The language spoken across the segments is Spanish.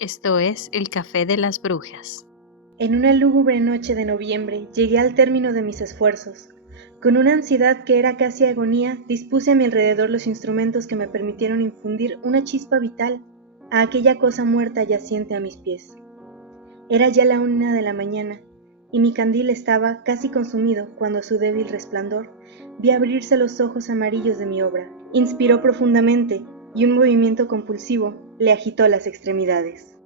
Esto es El Café de las Brujas. En una lúgubre noche de noviembre llegué al término de mis esfuerzos. Con una ansiedad que era casi agonía, dispuse a mi alrededor los instrumentos que me permitieron infundir una chispa vital a aquella cosa muerta yaciente a mis pies. Era ya la 1 de la mañana, y mi candil estaba casi consumido cuando a su débil resplandor vi abrirse los ojos amarillos de mi obra. Inspiró profundamente, y un movimiento compulsivo le agitó las extremidades.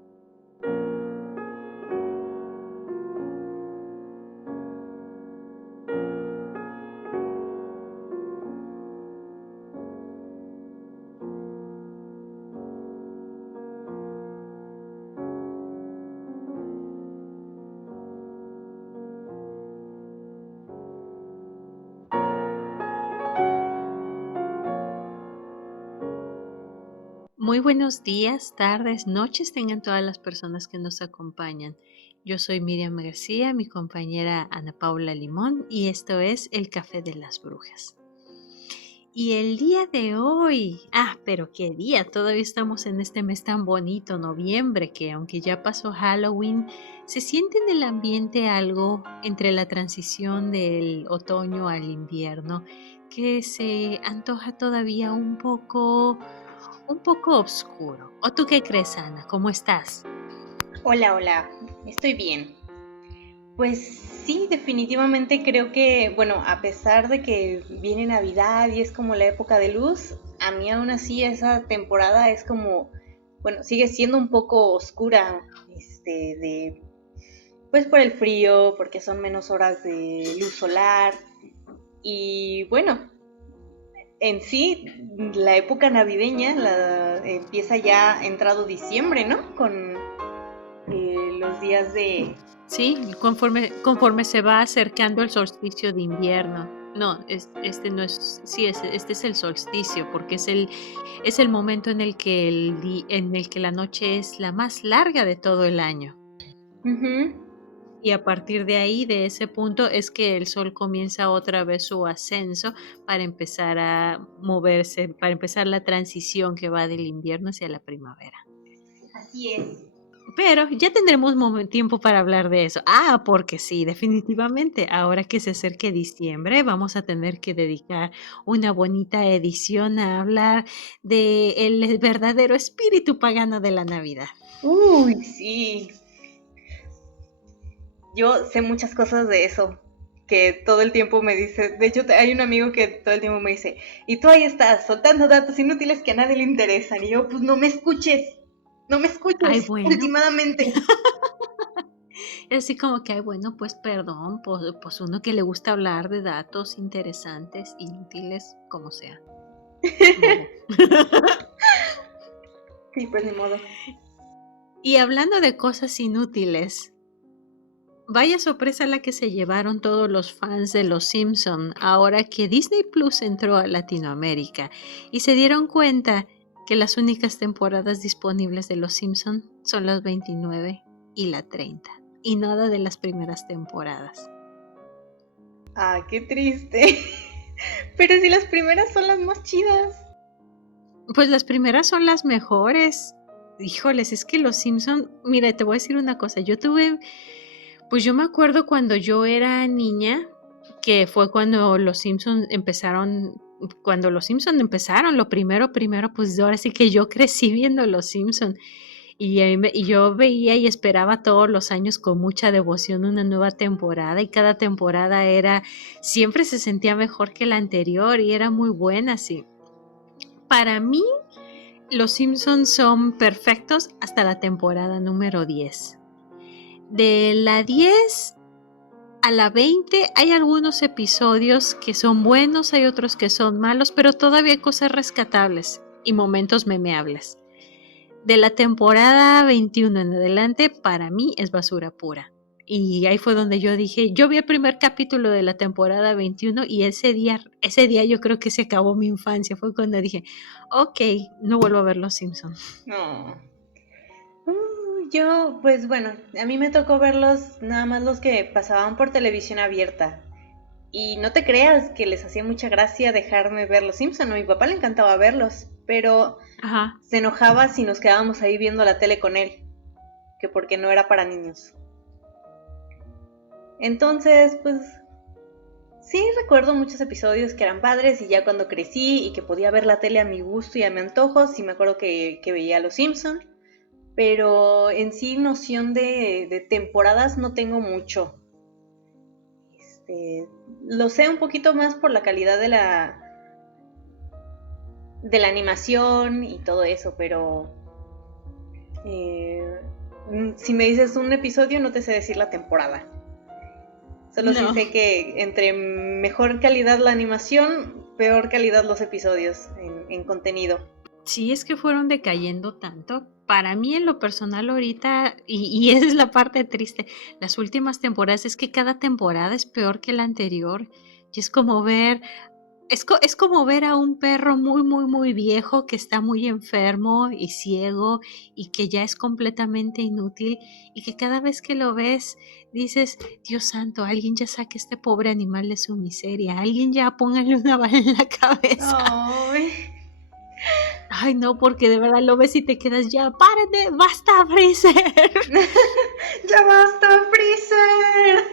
Muy buenos días, tardes, noches tengan todas las personas que nos acompañan. Yo soy Miriam García, mi compañera Ana Paula Limón y esto es El Café de las Brujas. Y el día de hoy, pero qué día, todavía estamos en este mes tan bonito, noviembre, que aunque ya pasó Halloween, se siente en el ambiente algo entre la transición del otoño al invierno, que se antoja todavía un poco oscuro. ¿O tú qué crees, Ana? ¿Cómo estás? Hola, estoy bien. Pues sí, definitivamente creo que, bueno, a pesar de que viene Navidad y es como la época de luz, a mí aún así esa temporada es como, bueno, sigue siendo un poco oscura, pues por el frío, porque son menos horas de luz solar y bueno, en sí la época navideña empieza ya entrado diciembre, ¿no? Con los días de... Sí, conforme se va acercando el solsticio de invierno. No, este no es, sí, este es el solsticio, porque es el momento en el que en el que la noche es la más larga de todo el año. Uh-huh. Y a partir de ahí, de ese punto, es que el sol comienza otra vez su ascenso para empezar a moverse, para empezar la transición que va del invierno hacia la primavera. Así es. Pero ya tendremos tiempo para hablar de eso. Porque sí, definitivamente, ahora que se acerque diciembre, vamos a tener que dedicar una bonita edición a hablar del verdadero espíritu pagano de la Navidad. Uy, sí. Yo sé muchas cosas de eso, que todo el tiempo me dice, de hecho hay un amigo que todo el tiempo me dice, y tú ahí estás soltando datos inútiles que a nadie le interesan, y yo, pues no me escuches Ay, bueno. últimamente. Así como que, bueno, pues perdón, pues uno que le gusta hablar de datos interesantes, inútiles, como sea. Bobo. Sí, pues ni modo. Y hablando de cosas inútiles, vaya sorpresa la que se llevaron todos los fans de Los Simpson ahora que Disney Plus entró a Latinoamérica y se dieron cuenta que las únicas temporadas disponibles de Los Simpson son las 29 y la 30 y nada de las primeras temporadas. Qué triste. Pero si las primeras son las más chidas. Pues las primeras son las mejores. Híjoles, es que Los Simpson, mira, te voy a decir una cosa, pues yo me acuerdo cuando yo era niña, que fue cuando Los Simpson empezaron, lo primero, pues ahora sí que yo crecí viendo Los Simpson y yo veía y esperaba todos los años con mucha devoción una nueva temporada y cada temporada siempre se sentía mejor que la anterior y era muy buena, sí. Para mí, Los Simpsons son perfectos hasta la temporada número 10. De la 10 a la 20 hay algunos episodios que son buenos, hay otros que son malos, pero todavía hay cosas rescatables y momentos memeables. De la temporada 21 en adelante, para mí es basura pura. Y ahí fue donde yo dije, yo vi el primer capítulo de la temporada 21 y ese día yo creo que se acabó mi infancia. Fue cuando dije, ok, no vuelvo a ver Los Simpsons. No. Yo, pues bueno, a mí me tocó verlos nada más los que pasaban por televisión abierta. Y no te creas que les hacía mucha gracia dejarme ver Los Simpson. A mi papá le encantaba verlos, pero Ajá. se enojaba si nos quedábamos ahí viendo la tele con él. que porque no era para niños. Entonces, pues sí recuerdo muchos episodios que eran padres y ya cuando crecí y que podía ver la tele a mi gusto y a mi antojo, sí me acuerdo que veía Los Simpson, pero en sí noción de temporadas no tengo mucho. Lo sé un poquito más por la calidad de la animación y todo eso, pero si me dices un episodio no te sé decir la temporada. Solo sí No. sé que entre mejor calidad la animación, peor calidad los episodios en contenido. Sí, es que fueron decayendo tanto. Para mí en lo personal ahorita, y esa es la parte triste, las últimas temporadas es que cada temporada es peor que la anterior. Y es como ver, es como ver a un perro muy, muy, muy viejo que está muy enfermo y ciego y que ya es completamente inútil y que cada vez que lo ves dices, Dios santo, alguien ya saque a este pobre animal de su miseria, alguien ya póngale una bala en la cabeza. Ay, Ay, no, porque de verdad lo ves y te quedas ya, párate, basta, Freezer. ya basta, Freezer.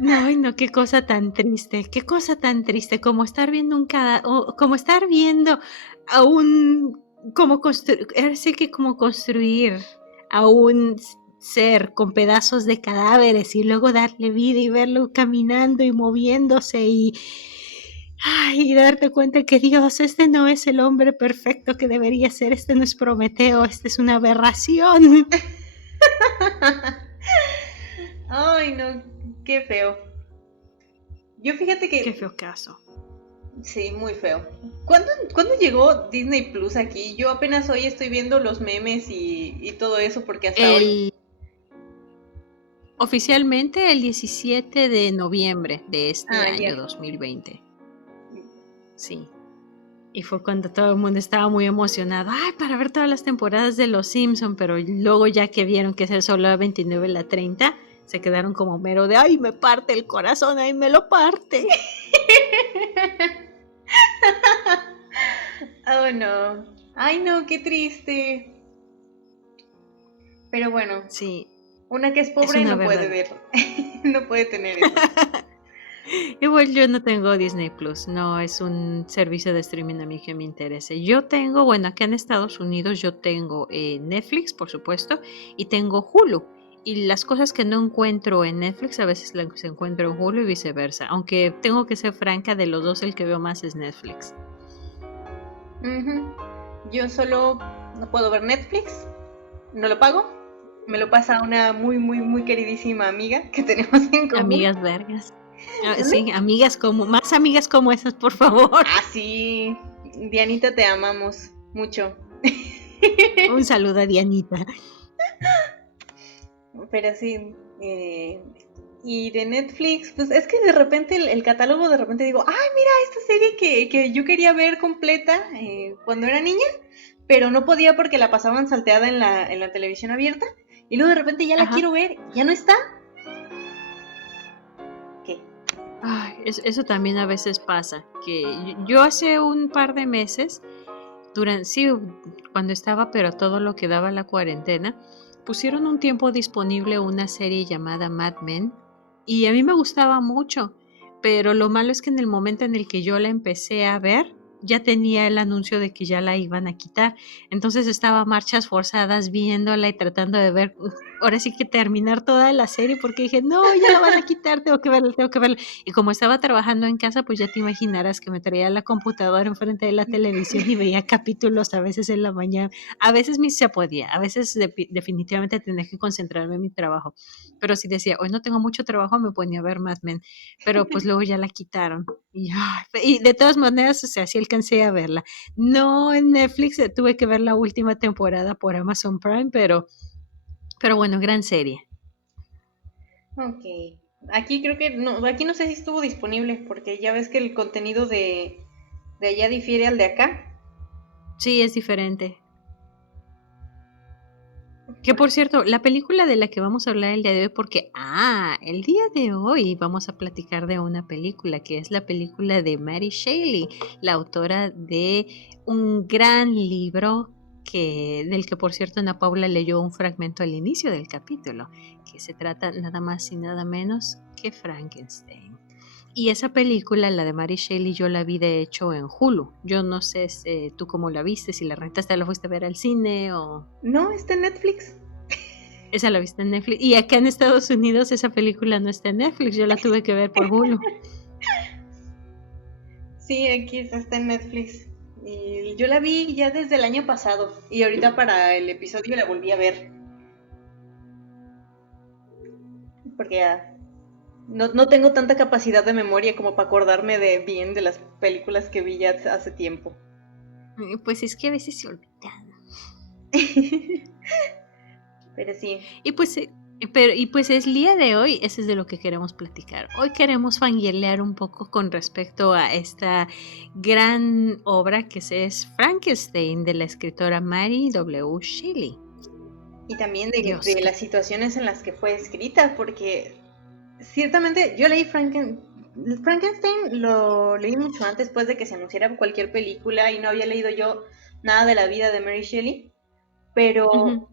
No, ay, no, qué cosa tan triste, como estar viendo como estar viendo a un, como construir a un ser con pedazos de cadáveres y luego darle vida y verlo caminando y moviéndose y darte cuenta que Dios, este no es el hombre perfecto que debería ser, este no es Prometeo, este es una aberración. Ay, no, qué feo. Yo fíjate Qué que feo caso. sí, muy feo. ¿Cuándo llegó Disney Plus aquí? Yo apenas hoy estoy viendo los memes y todo eso porque hasta hoy... El, Oficialmente el 17 de noviembre de este Ah, ya. año 2020. Sí. Y fue cuando todo el mundo estaba muy emocionado. Ay, para ver todas las temporadas de Los Simpson, pero luego ya que vieron que es el solo la 29 y la 30, se quedaron como mero de, ay, me parte el corazón, ay, me lo parte. Oh, no. Ay, no, qué triste. Pero bueno, Sí, una que es es pobre una no puede verdad. ver. No puede tener eso. Igual yo no tengo Disney Plus, no es un servicio de streaming a mí que me interese. Yo tengo, bueno, acá en Estados Unidos yo tengo Netflix, por supuesto, y tengo Hulu. Y las cosas que no encuentro en Netflix a veces las encuentro en Hulu y viceversa. Aunque tengo que ser franca, de los dos el que veo más es Netflix. Ujú. Yo solo no puedo ver Netflix, no lo pago. Me lo pasa una muy, muy, muy queridísima amiga que tenemos en común. Amigas vergas. Ah, ¿Dónde? sí, más amigas como esas, por favor. Ah, sí. Dianita, te amamos mucho. Un saludo a Dianita. Pero sí. Y de Netflix, pues es que de repente el catálogo, de repente digo, ay, mira, esta serie que yo quería ver completa cuando era niña, pero no podía porque la pasaban salteada en la televisión abierta. Y luego de repente ya la Ajá. quiero ver, ya no está. ¿Qué? Ay, eso también a veces pasa, que yo hace un par de meses, sí, cuando estaba, pero todo lo que daba la cuarentena, pusieron un tiempo disponible una serie llamada Mad Men y a mí me gustaba mucho, pero lo malo es que en el momento en el que yo la empecé a ver, ya tenía el anuncio de que ya la iban a quitar, entonces estaba a marchas forzadas viéndola y tratando de ver, ahora sí que terminar toda la serie porque dije, no, ya la van a quitar, tengo que verla, tengo que verla. Y como estaba trabajando en casa, pues ya te imaginarás que me traía la computadora enfrente de la televisión y veía capítulos a veces en la mañana. A veces se podía, a veces definitivamente tenía que concentrarme en mi trabajo. Pero si decía, hoy no tengo mucho trabajo, me ponía a ver Mad Men. Pero pues luego ya la quitaron. Y de todas maneras, o sea, sí alcancé a verla. No en Netflix, tuve que ver la última temporada por Amazon Prime, pero bueno, gran serie. Ok. Aquí creo que no, aquí no sé si estuvo disponible, porque ya ves que el contenido de allá difiere al de acá. Sí, es diferente. Que por cierto, la película de la que vamos a hablar el día de hoy, porque, el día de hoy vamos a platicar de una película, que es la película de Mary Shelley, la autora de un gran libro del que por cierto Ana Paula leyó un fragmento al inicio del capítulo, que se trata nada más y nada menos que Frankenstein. Y esa película, la de Mary Shelley, yo la vi de hecho en Hulu. Yo no sé tú cómo la viste, si la rentaste, la fuiste a ver al cine o... No, está en Netflix. Esa la viste en Netflix. Y acá en Estados Unidos esa película no está en Netflix, yo la tuve que ver por Hulu. Sí, aquí está en Netflix. Y yo la vi ya desde el año pasado. Y ahorita para el episodio la volví a ver. Porque ya no tengo tanta capacidad de memoria como para acordarme de bien de las películas que vi ya hace tiempo. Pues es que a veces se olvidan. Pero sí. Y pues el día de hoy, eso es de lo que queremos platicar. Hoy queremos fangirlear un poco con respecto a esta gran obra que es Frankenstein de la escritora Mary W. Shelley. Y también Dios, de las situaciones en las que fue escrita, porque ciertamente yo leí Frankenstein, lo leí mucho antes, después de que se anunciara cualquier película, y no había leído yo nada de la vida de Mary Shelley, pero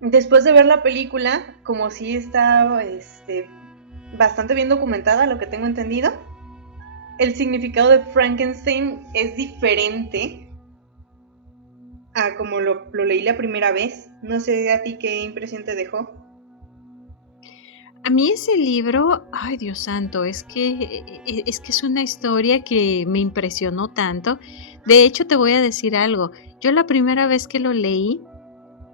después de ver la película, como sí está bastante bien documentada, lo que tengo entendido, el significado de Frankenstein es diferente a como lo leí la primera vez. No sé a ti qué impresión te dejó. A mí ese libro, ay Dios santo, es que es una historia que me impresionó tanto. De hecho, te voy a decir algo. Yo la primera vez que lo leí,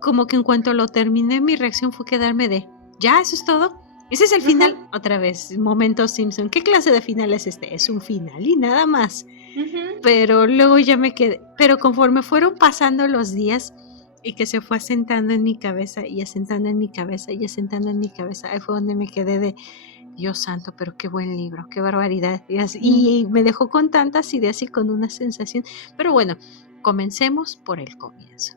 como que en cuanto lo terminé, mi reacción fue quedarme de, ¿ya? ¿Eso es todo? ¿Ese es el final? Uh-huh. Otra vez, momento Simpson. ¿Qué clase de final es este? Es un final y nada más. Uh-huh. Pero luego ya me quedé. Pero conforme fueron pasando los días y que se fue asentando en mi cabeza y asentando en mi cabeza y asentando en mi cabeza, ahí fue donde me quedé de, Dios santo, pero qué buen libro, qué barbaridad. Y me dejó con tantas ideas y con una sensación. Pero bueno, comencemos por el comienzo.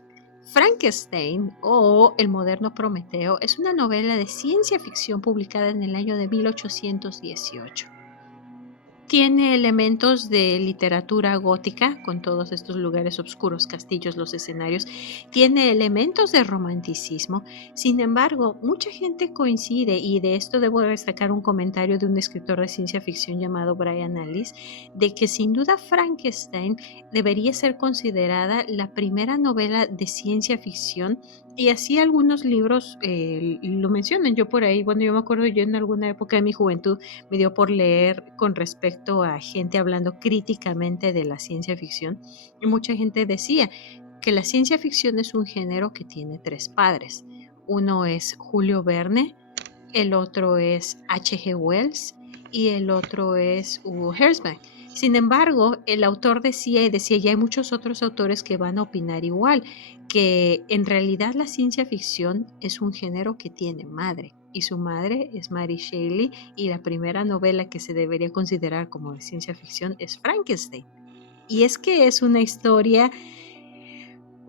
Frankenstein o El moderno Prometeo es una novela de ciencia ficción publicada en el año de 1818. Tiene elementos de literatura gótica, con todos estos lugares oscuros, castillos, los escenarios. Tiene elementos de romanticismo. Sin embargo, mucha gente coincide, y de esto debo destacar un comentario de un escritor de ciencia ficción llamado Brian Aldiss, de que sin duda Frankenstein debería ser considerada la primera novela de ciencia ficción. Y así algunos libros lo mencionan. Yo por ahí, bueno, yo me acuerdo, yo en alguna época de mi juventud me dio por leer con respecto a gente hablando críticamente de la ciencia ficción, y mucha gente decía que la ciencia ficción es un género que tiene tres padres. Uno es Julio Verne, el otro es H.G. Wells y el otro es Hugo Herzberg. Sin embargo, el autor decía, ya hay muchos otros autores que van a opinar igual, que en realidad la ciencia ficción es un género que tiene madre, y su madre es Mary Shelley, y la primera novela que se debería considerar como de ciencia ficción es Frankenstein. Y es que es una historia,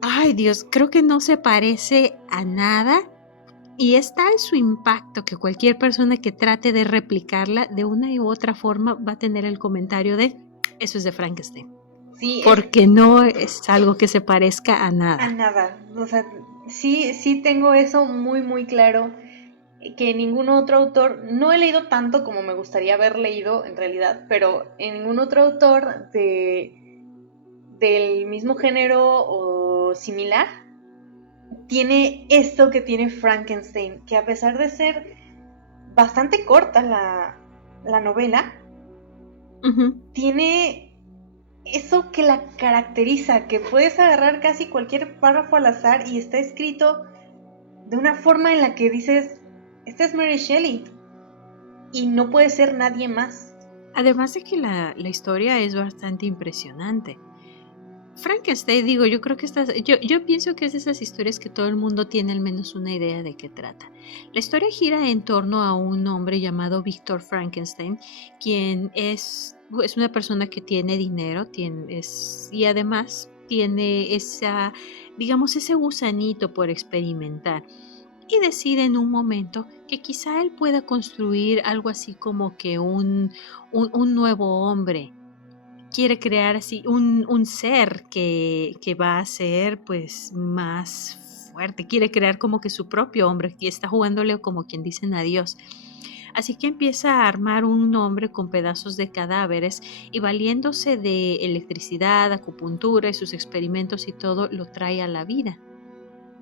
ay Dios, creo que no se parece a nada, y es tal su impacto que cualquier persona que trate de replicarla de una u otra forma va a tener el comentario de, eso es de Frankenstein. Sí, Porque no es algo que se parezca a a nada. nada. O sea, sí tengo eso muy, muy claro. Que ningún otro autor, no he leído tanto como me gustaría haber leído en realidad, pero en ningún otro autor del mismo género o similar tiene esto que tiene Frankenstein, que a pesar de ser bastante corta la novela, tiene eso que la caracteriza, que puedes agarrar casi cualquier párrafo al azar y está escrito de una forma en la que dices, esta es Mary Shelley y no puede ser nadie más. Además de que la historia es bastante impresionante. Frankenstein, digo, yo creo que yo pienso que es de esas historias que todo el mundo tiene al menos una idea de qué trata. La historia gira en torno a un hombre llamado Víctor Frankenstein, quien es una persona que tiene dinero, y además tiene digamos, ese gusanito por experimentar. Y decide en un momento que quizá él pueda construir algo así como que un nuevo hombre. quiere crear así un ser que va a ser pues más fuerte, quiere crear como que su propio hombre, que está jugándole como quien dicen a Dios. Así que empieza a armar un hombre con pedazos de cadáveres y valiéndose de electricidad, acupuntura y sus experimentos y todo, lo trae a la vida.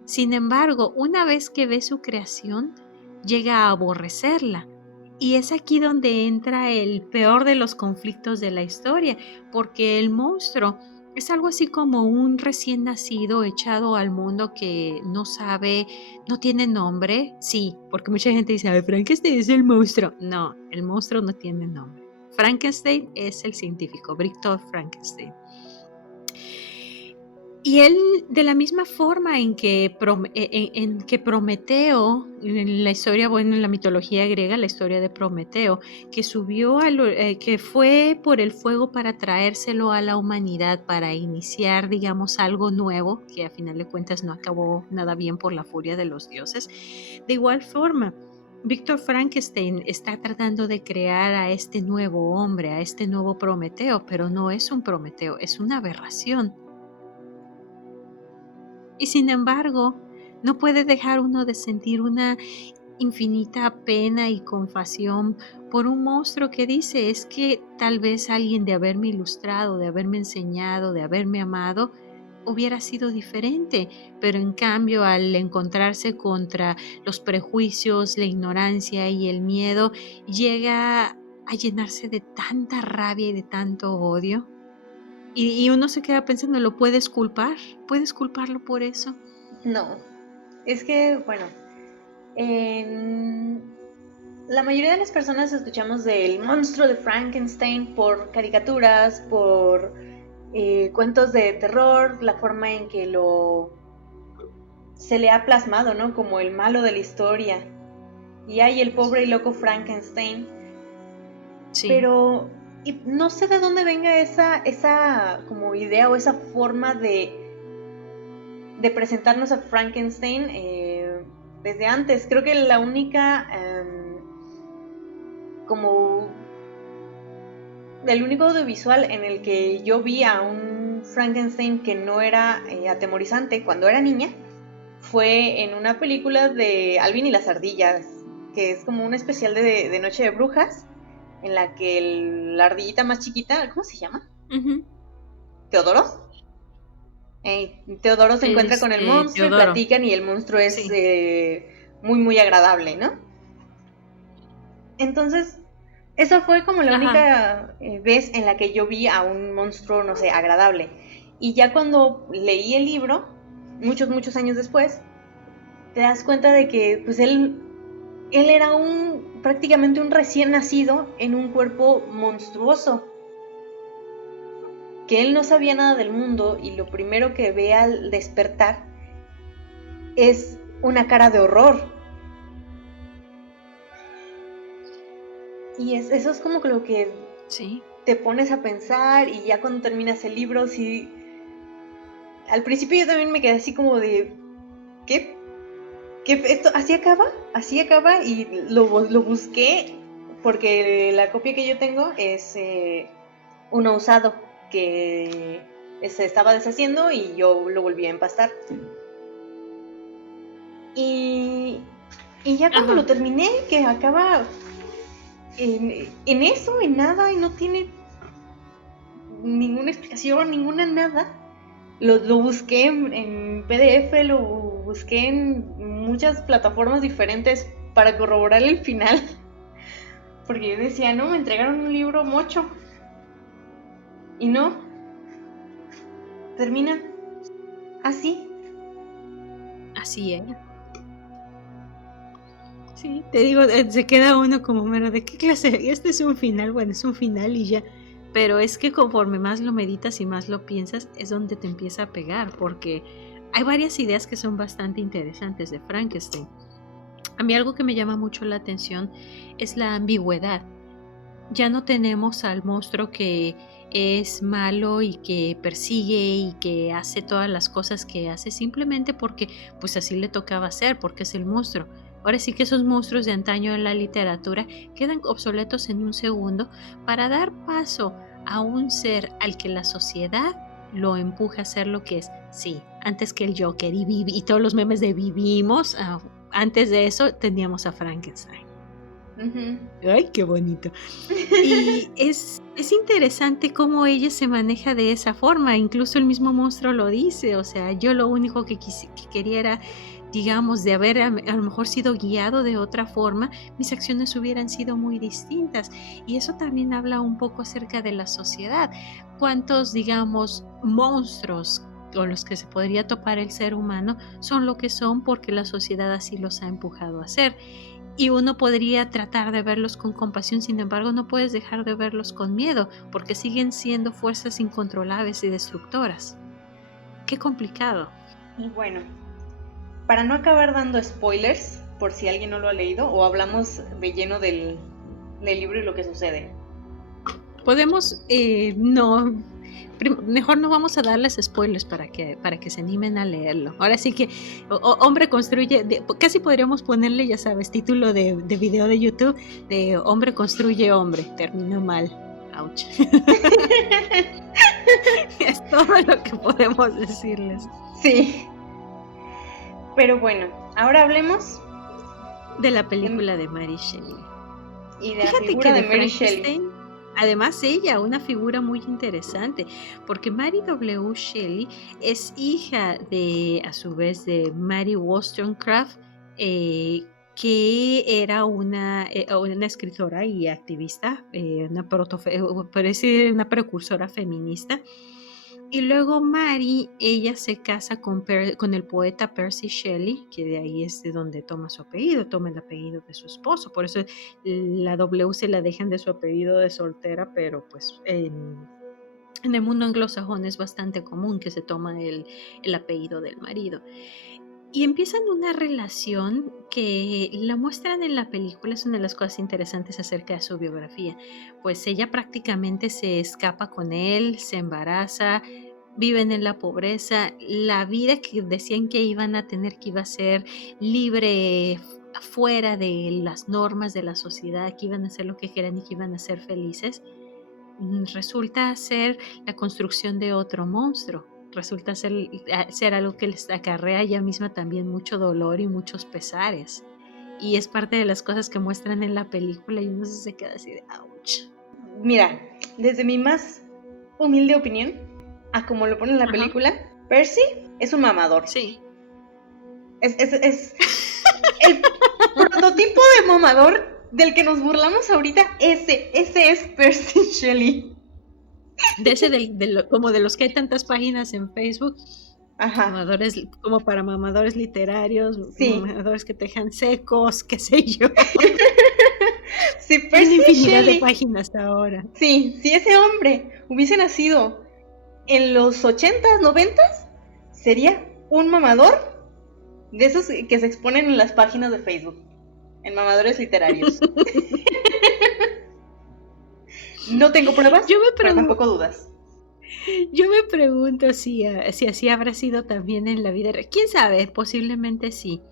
Sin embargo, una vez que ve su creación, llega a aborrecerla. Y es aquí donde entra el peor de los conflictos de la historia, porque el monstruo es algo así como un recién nacido echado al mundo que no sabe, no tiene nombre. Sí, porque mucha gente dice, "Ay, Frankenstein es el monstruo". No, el monstruo no tiene nombre. Frankenstein es el científico, Victor Frankenstein. Y él, de la misma forma en que Prometeo, en la historia, bueno, en la mitología griega, la historia de Prometeo, que que fue por el fuego para traérselo a la humanidad, para iniciar, digamos, algo nuevo, que a final de cuentas no acabó nada bien por la furia de los dioses. De igual forma, Víctor Frankenstein está tratando de crear a este nuevo hombre, a este nuevo Prometeo, pero no es un Prometeo, es una aberración. Y sin embargo, no puede dejar uno de sentir una infinita pena y compasión por un monstruo que dice, es que tal vez alguien de haberme ilustrado, de haberme enseñado, de haberme amado, hubiera sido diferente, pero en cambio al encontrarse contra los prejuicios, la ignorancia y el miedo, llega a llenarse de tanta rabia y de tanto odio. Y uno se queda pensando, ¿lo puedes culpar? ¿Puedes culparlo por eso? No, es que, bueno, la mayoría de las personas escuchamos del monstruo de Frankenstein por caricaturas, por cuentos de terror, la forma en que se le ha plasmado, ¿no? Como el malo de la historia. Y hay el pobre y loco Frankenstein. Sí. Pero no sé de dónde venga esa como idea o esa forma de presentarnos a Frankenstein desde antes. Creo que la única como el único audiovisual en el que yo vi a un Frankenstein que no era atemorizante cuando era niña fue en una película de Alvin y las ardillas, que es como un especial de Noche de Brujas, en la que la ardillita más chiquita, ¿cómo se llama? Ujú. ¿Teodoro? Teodoro se encuentra con el monstruo y Teodoro. platican y el monstruo es Sí. muy, muy agradable, ¿no? Entonces, esa fue como la Ajá. única vez en la que yo vi a un monstruo, no sé, agradable. Y ya cuando leí el libro, muchos, muchos años después, te das cuenta de que pues él era prácticamente un recién nacido en un cuerpo monstruoso, que él no sabía nada del mundo y lo primero que ve al despertar es una cara de horror. Y eso es como que lo que Sí. te pones a pensar y ya cuando terminas el libro, sí. Al principio yo también me quedé así como de, ¿qué? ¿Esto así acaba? Así acaba y lo busqué porque la copia que yo tengo es uno usado que se estaba deshaciendo y yo lo volví a empastar. Y, y ya cuando lo Ajá. terminé, que acaba en eso, en nada, y no tiene ninguna explicación, ninguna nada. Lo busqué en PDF, lo busqué en muchas plataformas diferentes para corroborar el final. Porque yo decía, no, me entregaron un libro mocho. Y no, termina así. Así es. Sí, te digo, se queda uno como, mero, ¿de qué clase? Este es un final, bueno, es un final y ya. Pero es que conforme más lo meditas y más lo piensas, es donde te empieza a pegar, porque hay varias ideas que son bastante interesantes de Frankenstein. A mí algo que me llama mucho la atención es la ambigüedad. Ya no tenemos al monstruo que es malo y que persigue y que hace todas las cosas que hace simplemente porque pues así le tocaba hacer, porque es el monstruo. Ahora sí que esos monstruos de antaño en la literatura quedan obsoletos en un segundo para dar paso a un ser al que la sociedad lo empuja a ser lo que es. Sí, antes que el Joker y todos los memes de vivimos, antes de eso teníamos a Frankenstein. Ay, qué bonito. Y es interesante cómo ella se maneja de esa forma, incluso el mismo monstruo lo dice, o sea, yo lo único que quería era, digamos, de haber a lo mejor sido guiado de otra forma, mis acciones hubieran sido muy distintas. Y eso también habla un poco acerca de la sociedad. ¿Cuántos, digamos, monstruos con los que se podría topar el ser humano son lo que son porque la sociedad así los ha empujado a ser? Y uno podría tratar de verlos con compasión, sin embargo no puedes dejar de verlos con miedo, porque siguen siendo fuerzas incontrolables y destructoras. Qué complicado. Y bueno, para no acabar dando spoilers, por si alguien no lo ha leído, o hablamos de lleno del libro y lo que sucede. Podemos, mejor no vamos a darles spoilers para que se animen a leerlo. Ahora sí que hombre construye, casi podríamos ponerle, ya sabes, título de video de YouTube, de hombre construye hombre, termina mal. Ouch. Es todo lo que podemos decirles. Sí. Pero bueno, ahora hablemos de la película de Mary Shelley. Y de la figura de Mary Shelley. Además ella, una figura muy interesante, porque Mary W. Shelley es hija de, a su vez, de Mary Wollstonecraft, que era una escritora y activista, una precursora feminista. Y luego Mary, ella se casa con el poeta Percy Shelley, que de ahí es de donde toma su apellido, toma el apellido de su esposo. Por eso la W se la dejan de su apellido de soltera, pero pues en el mundo anglosajón es bastante común que se toma el apellido del marido. Y empiezan una relación que la muestran en la película, es una de las cosas interesantes acerca de su biografía. Pues ella prácticamente se escapa con él, se embaraza, viven en la pobreza, la vida que decían que iban a tener, que iba a ser libre, fuera de las normas de la sociedad, que iban a hacer lo que quieran y que iban a ser felices, resulta ser la construcción de otro monstruo. Resulta ser algo que les acarrea a ella misma también mucho dolor y muchos pesares. Y es parte de las cosas que muestran en la película y uno se queda así de ouch. Mira, desde mi más humilde opinión, a como lo pone en la película, Percy es un mamador. Sí. Es el prototipo de mamador del que nos burlamos ahorita. Ese es Percy Shelley. De ese como de los que hay tantas páginas en Facebook. Ajá. Mamadores, como para mamadores literarios, sí. Mamadores que te dejan secos, qué sé yo. Sí, Percy Una infinidad Shelley, de páginas ahora. Sí, si ese hombre hubiese nacido en los 80s, 90s, sería un mamador de esos que se exponen en las páginas de Facebook, en mamadores literarios. No tengo pruebas, pero tampoco dudas. Yo me pregunto si así habrá sido también en la vida real. ¿Quién sabe? Posiblemente sí.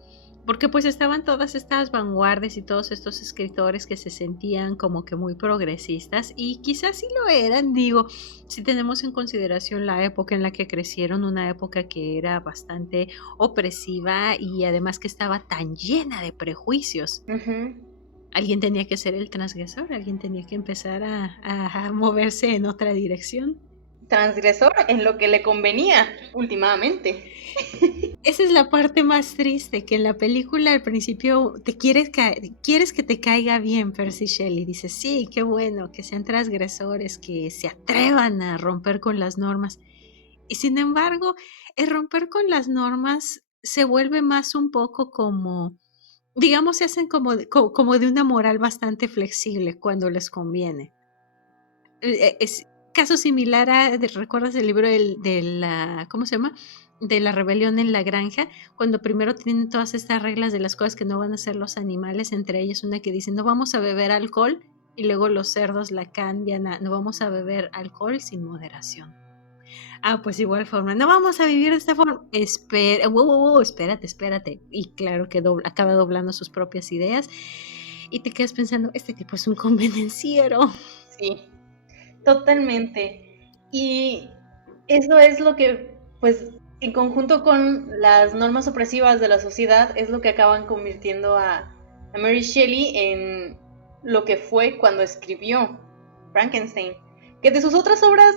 Porque pues estaban todas estas vanguardias y todos estos escritores que se sentían como que muy progresistas y quizás sí lo eran, digo, si tenemos en consideración la época en la que crecieron, una época que era bastante opresiva y además que estaba tan llena de prejuicios. Alguien tenía que ser el transgresor, alguien tenía que empezar a moverse en otra dirección. Transgresor en lo que le convenía últimamente. Esa es la parte más triste, que en la película al principio quieres que te caiga bien Percy Shelley. Dices, sí, qué bueno, que sean transgresores, que se atrevan a romper con las normas. Y sin embargo, el romper con las normas se vuelve más un poco como, digamos, se hacen como de una moral bastante flexible cuando les conviene. Es caso similar a, ¿recuerdas el libro de la, ¿cómo se llama? De la rebelión en la granja, cuando primero tienen todas estas reglas de las cosas que no van a hacer los animales, entre ellas una que dice no vamos a beber alcohol, y luego los cerdos la cambian a no vamos a beber alcohol sin moderación. Pues igual forma, no vamos a vivir de esta forma, espérate, y claro que acaba doblando sus propias ideas, y te quedas pensando, este tipo es un convenenciero. Sí. Totalmente. Y eso es lo que, pues, en conjunto con las normas opresivas de la sociedad, es lo que acaban convirtiendo a Mary Shelley en lo que fue cuando escribió Frankenstein. Que de sus otras obras,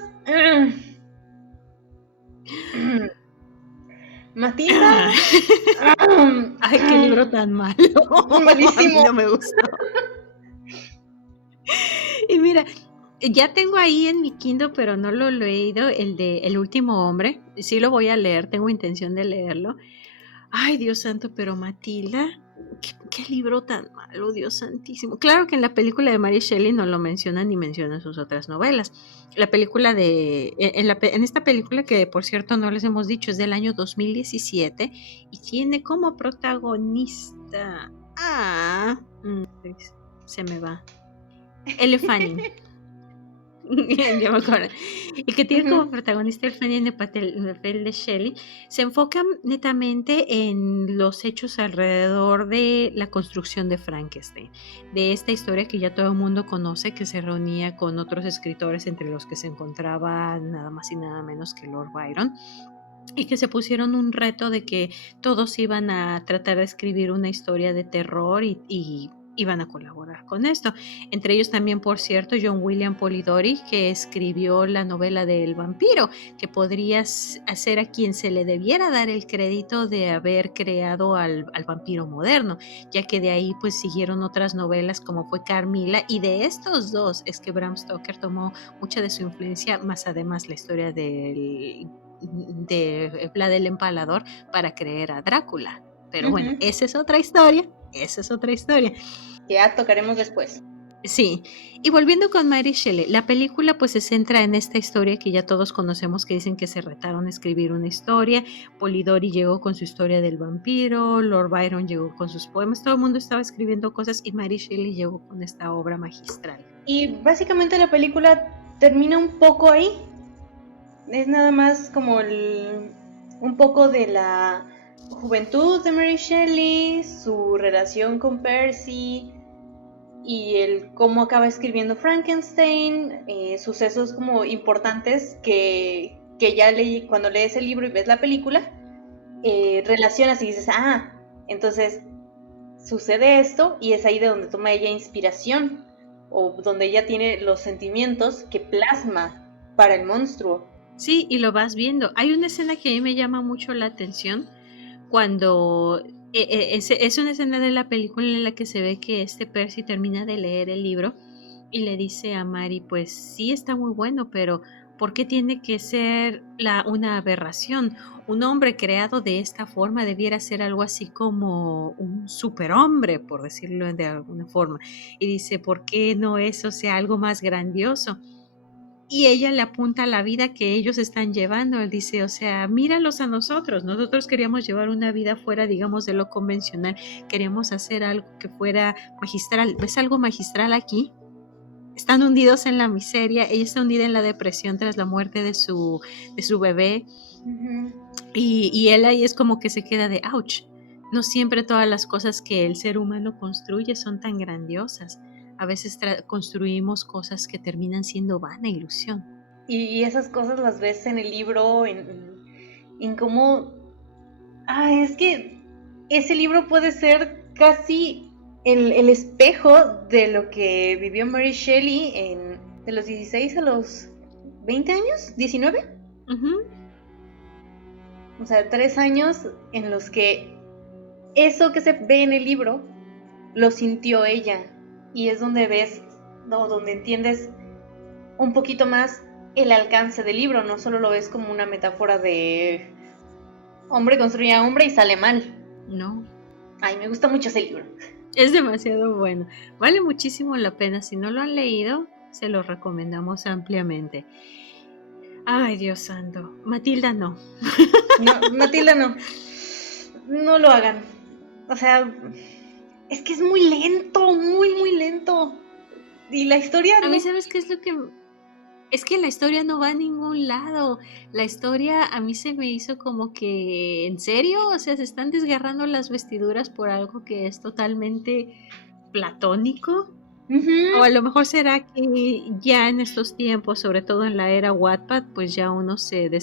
Matilda, Ay, qué libro tan malo. A mí malísimo. no me gustó. Y mira, ya tengo ahí en mi Kindle, pero no lo he leído, el de El último hombre. Sí lo voy a leer, tengo intención de leerlo. Ay, Dios santo, pero Matilda, qué libro tan malo, Dios santísimo. Claro que en la película de Mary Shelley no lo mencionan ni mencionan sus otras novelas. La película en esta película, que por cierto no les hemos dicho, es del año 2017 y tiene como protagonista se me va. Elle Fanning. Ya me acuerdo. Y que tiene como Ujú. protagonista el Fanny en el papel de Shelley, se enfoca netamente en los hechos alrededor de la construcción de Frankenstein, de esta historia que ya todo el mundo conoce, que se reunía con otros escritores, entre los que se encontraba nada más y nada menos que Lord Byron, y que se pusieron un reto de que todos iban a tratar de escribir una historia de terror y iban a colaborar con esto. Entre ellos también, por cierto, John William Polidori, que escribió la novela del vampiro, que podría ser a quien se le debiera dar el crédito de haber creado al vampiro moderno, ya que de ahí pues siguieron otras novelas como fue Carmilla, y de estos dos es que Bram Stoker tomó mucha de su influencia, más además la historia de Vlad el Empalador, para creer a Drácula. Pero bueno, Ujú. esa es otra historia, esa es otra historia. Que ya tocaremos después. Sí, y volviendo con Mary Shelley, la película pues se centra en esta historia que ya todos conocemos, que dicen que se retaron a escribir una historia. Polidori llegó con su historia del vampiro, Lord Byron llegó con sus poemas, todo el mundo estaba escribiendo cosas y Mary Shelley llegó con esta obra magistral. Y básicamente la película termina un poco ahí. Es nada más como un poco de la juventud de Mary Shelley, su relación con Percy y el cómo acaba escribiendo Frankenstein, sucesos como importantes que ya leí cuando lees el libro y ves la película, relacionas y dices, entonces sucede esto y es ahí de donde toma ella inspiración o donde ella tiene los sentimientos que plasma para el monstruo. Sí, y lo vas viendo. Hay una escena que a mí me llama mucho la atención cuando es una escena de la película en la que se ve que este Percy termina de leer el libro y le dice a Mary, pues sí está muy bueno, pero ¿por qué tiene que ser una aberración? Un hombre creado de esta forma debiera ser algo así como un superhombre, por decirlo de alguna forma. Y dice, ¿por qué no eso sea algo más grandioso? Y ella le apunta a la vida que ellos están llevando. Él dice, o sea, míralos a nosotros. Nosotros queríamos llevar una vida fuera, digamos, de lo convencional. Queríamos hacer algo que fuera magistral. ¿Ves algo magistral aquí? Están hundidos en la miseria. Ella está hundida en la depresión tras la muerte de su bebé. Uh-huh. Y él ahí es como que se queda de, ouch. No siempre todas las cosas que el ser humano construye son tan grandiosas. A veces construimos cosas que terminan siendo vana ilusión. Y esas cosas las ves en el libro, en cómo... es que ese libro puede ser casi el espejo de lo que vivió Mary Shelley de los 16 a los 20 años, 19. Uh-huh. O sea, 3 años en los que eso que se ve en el libro lo sintió ella. Y es donde ves, no, donde entiendes un poquito más el alcance del libro. No solo lo ves como una metáfora de hombre construye a hombre y sale mal. No, Ay, me gusta mucho ese libro. es demasiado bueno. Vale muchísimo la pena. Si no lo han leído, se lo recomendamos ampliamente. Ay, Dios santo. Matilda no. No, Matilda no. No lo hagan. O sea, es que es muy lento, muy, muy lento. Y la historia A mí, no. ¿sabes qué es lo que...? Es que la historia no va a ningún lado. La historia a mí se me hizo como que, ¿en serio? O sea, se están desgarrando las vestiduras por algo que es totalmente platónico. Ujú. O a lo mejor será que ya en estos tiempos, sobre todo en la era Wattpad, pues ya uno se le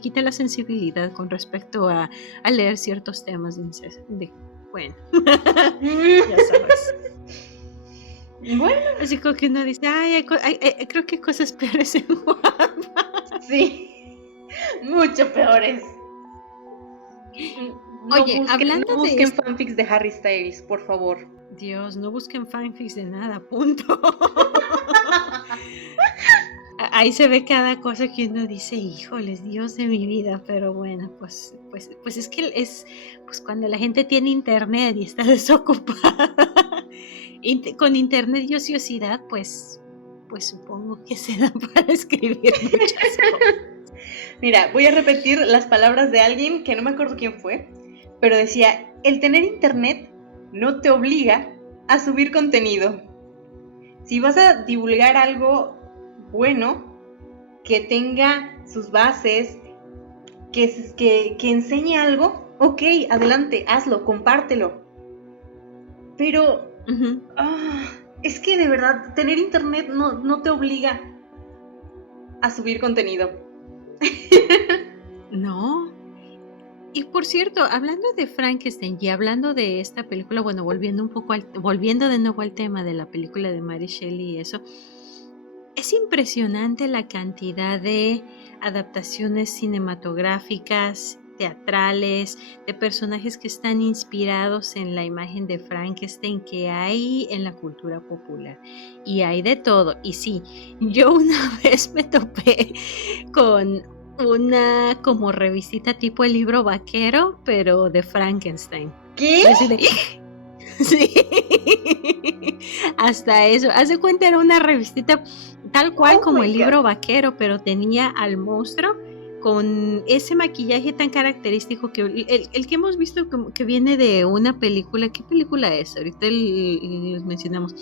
quita la sensibilidad con respecto a leer ciertos temas de incesto. Bueno, ya sabes. Bueno, Así como que uno dice, ay, creo que hay cosas peores en Wattpad. sí, mucho peores. No Oye, busquen, hablando no de busquen esto, fanfics de Harry Styles, por favor. Dios, no busquen fanfics de nada, punto. Ahí se ve cada cosa que uno dice, híjoles, Dios de mi vida, pero bueno, pues es que pues cuando la gente tiene internet y está desocupada, con internet y ociosidad, pues supongo que se da para escribir muchas cosas. Mira, voy a repetir las palabras de alguien que no me acuerdo quién fue, pero decía, el tener internet no te obliga a subir contenido. Si vas a divulgar algo bueno, que tenga sus bases, que enseñe algo, ok, adelante, hazlo, compártelo. Pero Ujú. es que de verdad, tener internet no te obliga a subir contenido. No. Y por cierto, hablando de Frankenstein y hablando de esta película, bueno, volviendo de nuevo al tema de la película de Mary Shelley y eso, es impresionante la cantidad de adaptaciones cinematográficas, teatrales, de personajes que están inspirados en la imagen de Frankenstein que hay en la cultura popular. Y hay de todo. Y sí, yo una vez me topé con una como revistita tipo el libro vaquero, pero de Frankenstein. ¿Qué? Yo así de, sí, hasta eso. Haz de cuenta, era una revistita tal cual Oh como my el god. libro vaquero, pero tenía al monstruo con ese maquillaje tan característico que el que hemos visto que viene de una película. ¿Qué película es? Ahorita les mencionamos.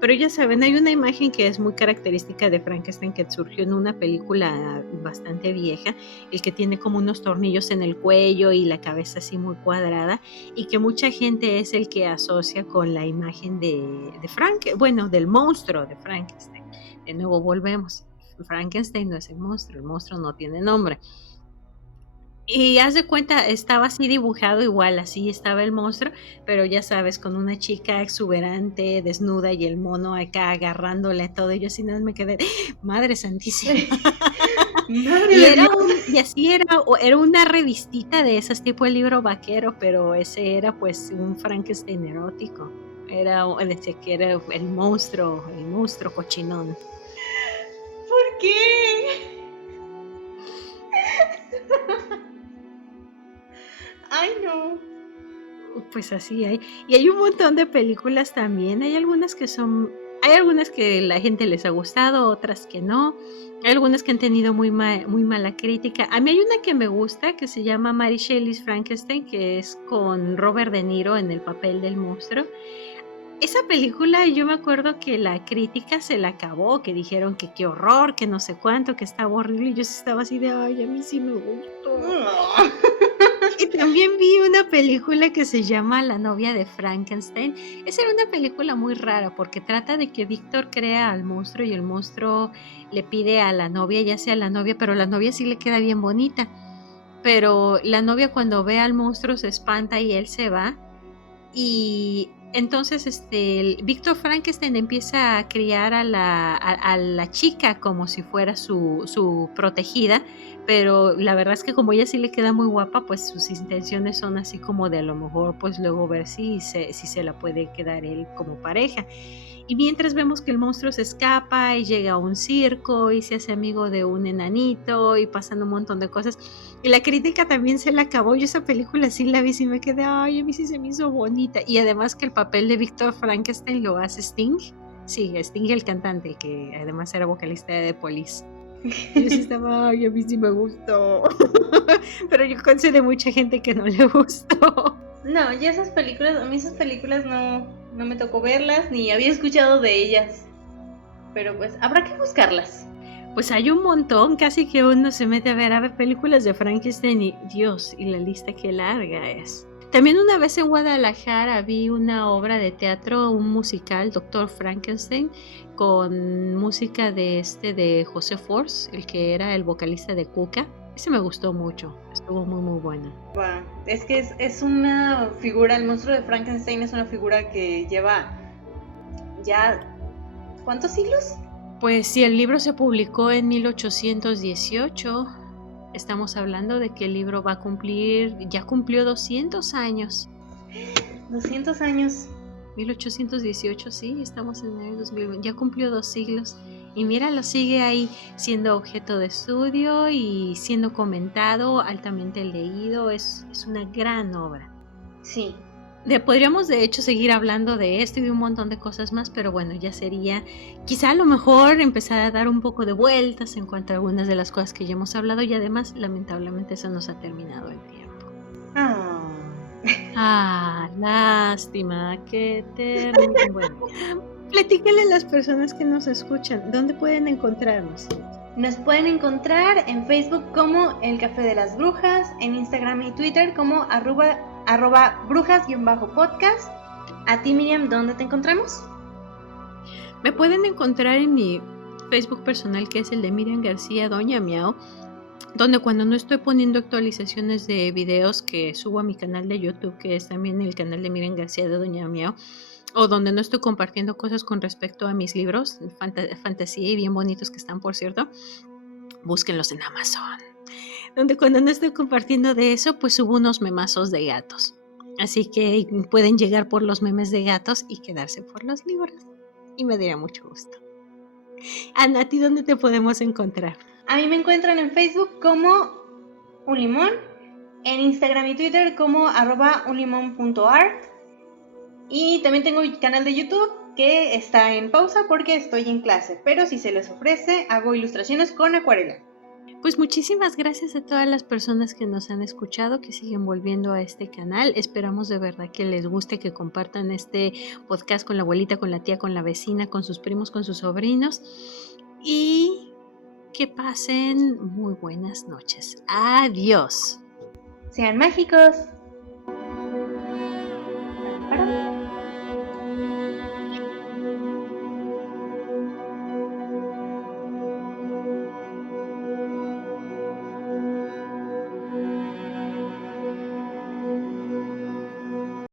Pero ya saben, hay una imagen que es muy característica de Frankenstein que surgió en una película bastante vieja, el que tiene como unos tornillos en el cuello y la cabeza así muy cuadrada, y que mucha gente es el que asocia con la imagen de bueno, del monstruo de Frankenstein. De nuevo volvemos. Frankenstein no es el monstruo no tiene nombre. Y haz de cuenta, estaba así dibujado igual, así estaba el monstruo, pero ya sabes, con una chica exuberante, desnuda y el mono acá agarrándole todo. Y yo así nada me quedé, madre santísima. Madre de Dios. Y así era una revistita de esas tipo el libro vaquero, pero ese era pues un Frankenstein erótico. Decía que era el monstruo cochinón. ¿Por qué? Ay, no. Pues así hay. Y hay un montón de películas también. Hay algunas que la gente les ha gustado, otras que no. Hay algunas que han tenido muy mala crítica. A mí hay una que me gusta que se llama Mary Shelley's Frankenstein, que es con Robert De Niro en el papel del monstruo. Esa película, yo me acuerdo que la crítica se la acabó, que dijeron que qué horror, que no sé cuánto, que estaba horrible. Y yo estaba así de, ay, a mí sí me gustó. Y también vi una película que se llama La novia de Frankenstein. Esa era una película muy rara porque trata de que Víctor crea al monstruo y el monstruo le pide a la novia, ya sea la novia, pero la novia sí le queda bien bonita. Pero la novia cuando ve al monstruo se espanta y él se va. Y entonces Víctor Frankenstein empieza a criar a la chica como si fuera su protegida, pero la verdad es que como ella sí le queda muy guapa, pues sus intenciones son así como de a lo mejor pues luego ver si se la puede quedar él como pareja. Y mientras vemos que el monstruo se escapa y llega a un circo y se hace amigo de un enanito y pasan un montón de cosas. Y la crítica también se la acabó. Yo esa película sí la vi y me quedé, ay, a mí sí se me hizo bonita. Y además que el papel de Víctor Frankenstein lo hace Sting. Sí, Sting el cantante, que además era vocalista de The Police. Y yo sí estaba, ay, a mí sí me gustó. Pero yo conocí de mucha gente que no le gustó. No, ya a mí esas películas no me tocó verlas ni había escuchado de ellas. Pero pues habrá que buscarlas. Pues hay un montón, casi que uno se mete a ver películas de Frankenstein y Dios, y la lista que larga es. También una vez en Guadalajara vi una obra de teatro, un musical, Doctor Frankenstein, con música de José Force, el que era el vocalista de Cuca. Ese me gustó mucho, estuvo muy muy buena. Es que es una figura, el monstruo de Frankenstein es una figura que lleva ya, ¿cuántos siglos? Pues si el libro se publicó en 1818, estamos hablando de que el libro ya cumplió 200 años. 200 años. 1818, sí, estamos en el 2020, ya cumplió 2 siglos. Y mira, lo sigue ahí siendo objeto de estudio y siendo comentado, altamente leído. Es una gran obra. Sí. Podríamos de hecho seguir hablando de esto y de un montón de cosas más, pero bueno, ya sería quizá a lo mejor empezar a dar un poco de vueltas en cuanto a algunas de las cosas que ya hemos hablado y además lamentablemente se nos ha terminado el tiempo. Lástima que termine. Bueno, platícale a las personas que nos escuchan, ¿dónde pueden encontrarnos? Nos pueden encontrar en Facebook como El Café de las Brujas, en Instagram y Twitter como @brujas_podcast. A ti, Miriam, ¿dónde te encontramos? Me pueden encontrar en mi Facebook personal, que es el de Miriam García Doña Miau, donde cuando no estoy poniendo actualizaciones de videos que subo a mi canal de YouTube, que es también el canal de Miriam García de Doña Miau, o donde no estoy compartiendo cosas con respecto a mis libros, fantasía y bien bonitos que están, por cierto, búsquenlos en Amazon. Donde cuando no estoy compartiendo de eso, pues subo unos memazos de gatos. Así que pueden llegar por los memes de gatos y quedarse por los libros. Y me daría mucho gusto. Ana, ¿a ti dónde te podemos encontrar? A mí me encuentran en Facebook como unlimón, en Instagram y Twitter como @unlimon.art, y también tengo mi canal de YouTube que está en pausa porque estoy en clase, pero si se les ofrece hago ilustraciones con acuarela. Pues muchísimas gracias a todas las personas que nos han escuchado, que siguen volviendo a este canal. Esperamos de verdad que les guste, que compartan este podcast con la abuelita, con la tía, con la vecina, con sus primos, con sus sobrinos. Y que pasen muy buenas noches. Adiós. Sean mágicos.